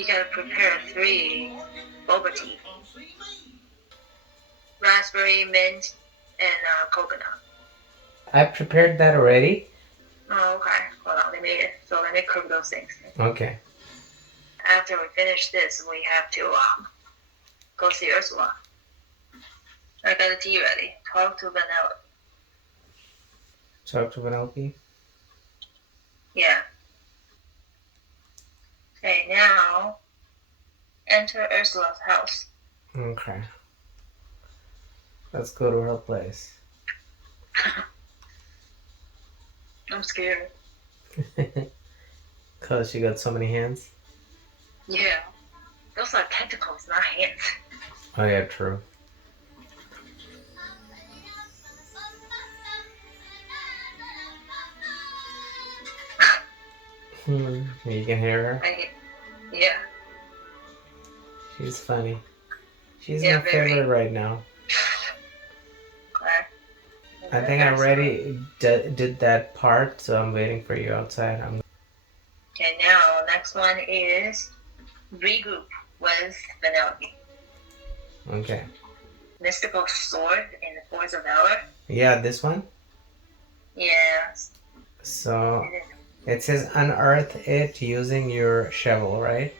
You gotta prepare 3 boba tea. Raspberry, mint, and coconut. I prepared that already. Oh, okay. Hold on, let me cook those things. Okay. After we finish this, we have to go see Ursula. I got the tea ready. Talk to Vanilla. Talk to Vanellope. Yeah. Okay, now enter Ursula's house. Okay. Let's go to her place. I'm scared. Cause she got so many hands. Yeah. Those are tentacles, not hands. Oh yeah, true. You can hear her. Yeah. She's funny. She's Yeah, my favorite right now. Okay. I think I already did that part, so I'm waiting for you outside. Okay, now next one is regroup with Vanellope. Okay. Mystical sword in the Force of Valor. Yeah, this one? Yeah. So it says unearth it using your shovel, right?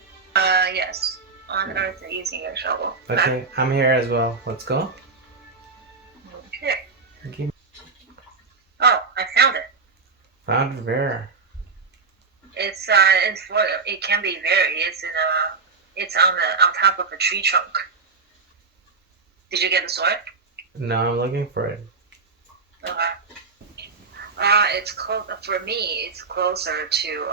Yes. Unearth it using your shovel. Okay, I'm here as well. Let's go. Okay. Okay. Oh, I found it. Found it where? It's it can be varied. It's on top of a tree trunk. Did you get the sword? No, I'm looking for it. Okay. It's close for me. It's closer to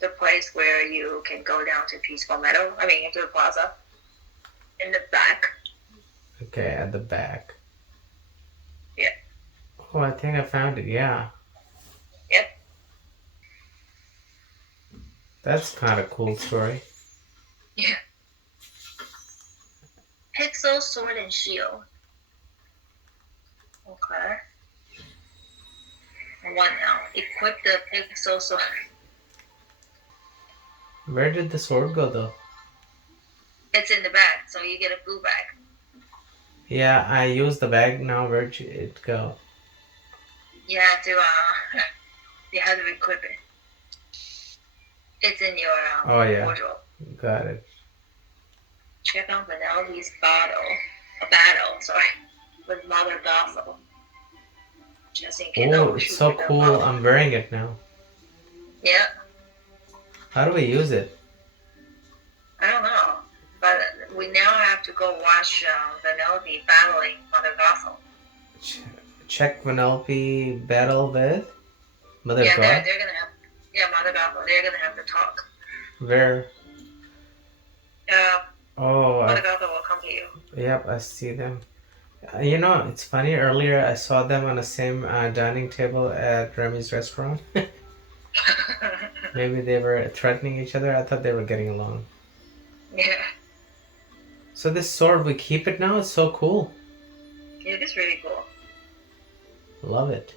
the place where you can go down to Peaceful Meadow. I mean, into the plaza. In the back. Okay, at the back. Yeah. Oh, I think I found it. Yeah. Yep. That's kind of cool story. Yeah. Pixel sword and shield. Okay. One now. Equip the pixel sword. Where did the sword go though? It's in the bag, so you get a blue bag. Yeah, I used the bag. Now where'd it go? You have to you have to equip it. It's in your wardrobe. Got it. Check out Vanellope's battle, with Mother Gothel. Just in case. Oh, it's so cool. I'm wearing it now. Yeah. How do we use it? I don't know, but we now have to go watch Vanellope battling Mother Gothel. Check Vanellope battle with Mother Yeah, God? they're gonna have. Yeah, Mother Gothel. They're gonna have to talk. Where? Mother Gothel will come to you. Yep, I see them. You know, it's funny. Earlier, I saw them on the same dining table at Remy's restaurant. Maybe they were threatening each other. I thought they were getting along. Yeah. So this sword, we keep it now? It's so cool. Yeah, it is really cool. Love it.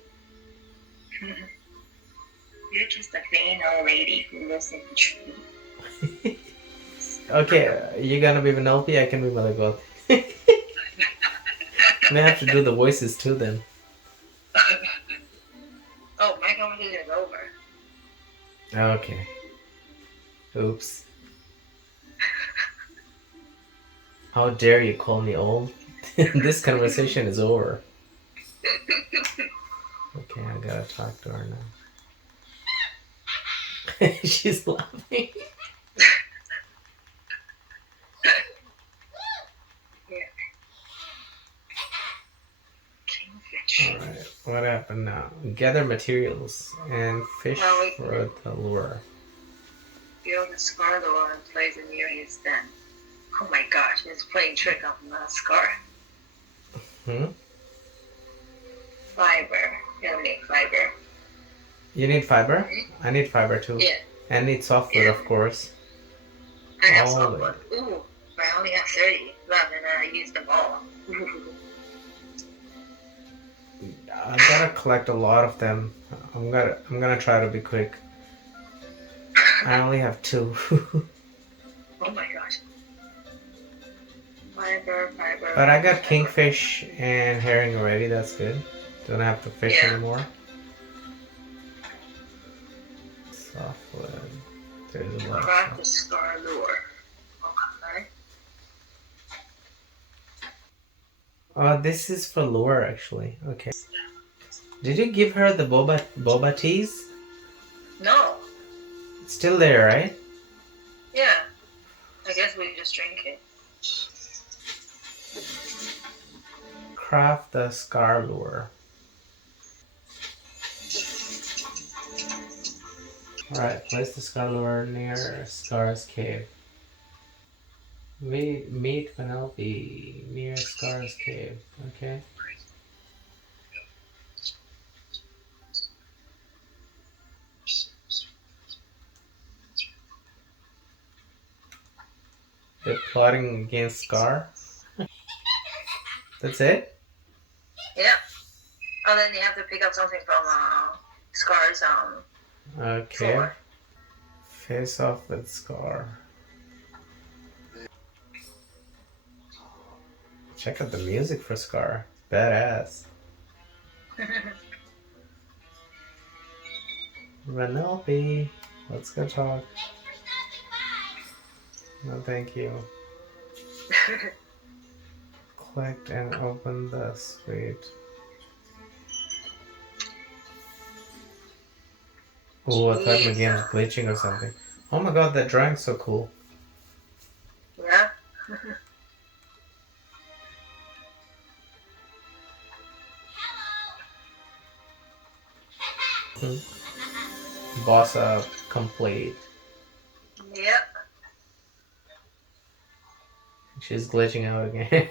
You're just a vain old lady who lives in the tree. Okay, you're gonna be Vanellope, I can be Mother God. We have to do the voices too then. Oh, my conversation is over. Okay. Oops. How dare you call me old? This conversation is over. Okay, I gotta talk to her now. She's laughing. Alright, what happened now? Gather materials and fish for the lure. Build a scar lure and place it near his den. Oh my gosh, he's playing trick on the scar. Fiber. You need fiber. You need fiber? I need fiber too. Yeah. And need softwood, of course. I have softwood. Ooh, I only have 30 left and I used them all. I gotta collect a lot of them. I'm gonna try to be quick. I only have two. Oh my gosh. Fiber, fiber. But I got fiber. kingfish and herring already. That's good. Don't have to fish Yeah. anymore. Softwood. There's one. Craft the scar lure. Okay. Oh, this is for lure actually. Okay. Did you give her the boba teas? No. It's still there, right? Yeah. I guess we just drink it. Craft the scar lure. Alright, place the scar lure near Scar's cave. Meet Vanellope near Scar's cave. Okay. They're plotting against Scar. That's it? Yeah. Oh, then you have to pick up something from Scar's Okay. floor. Face off with Scar. Check out the music for Scar. Badass. Vanellope, let's go talk. No, thank you. Click and open the suite. Oh, I thought my game was glitching or something. Oh my god, that drawing's so cool. Yeah. Boss up complete. Yep. She's glitching out again.